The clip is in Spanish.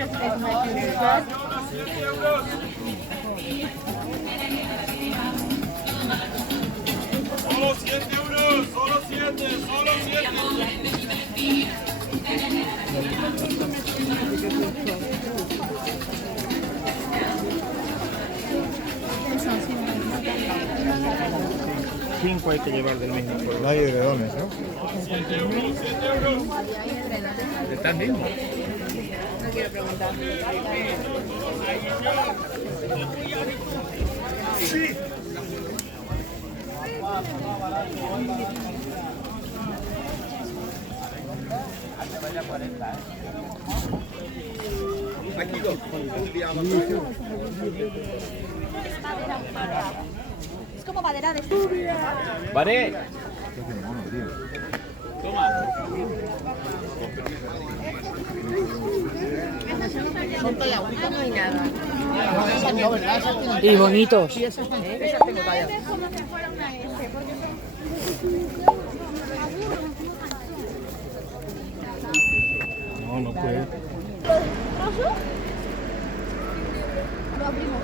Solo 7 euros, solo 7, solo 7. 5 hay que llevar del mismo color. No hay edredones, ¿no? 7 euros, 7 euros. ¿Están bien? No quiero preguntar. Sí. Es como madera de Vale. Son pelaguitos, no hay nada. Y bonitos. Esas tengo talla. No, no puede. Lo abrimos.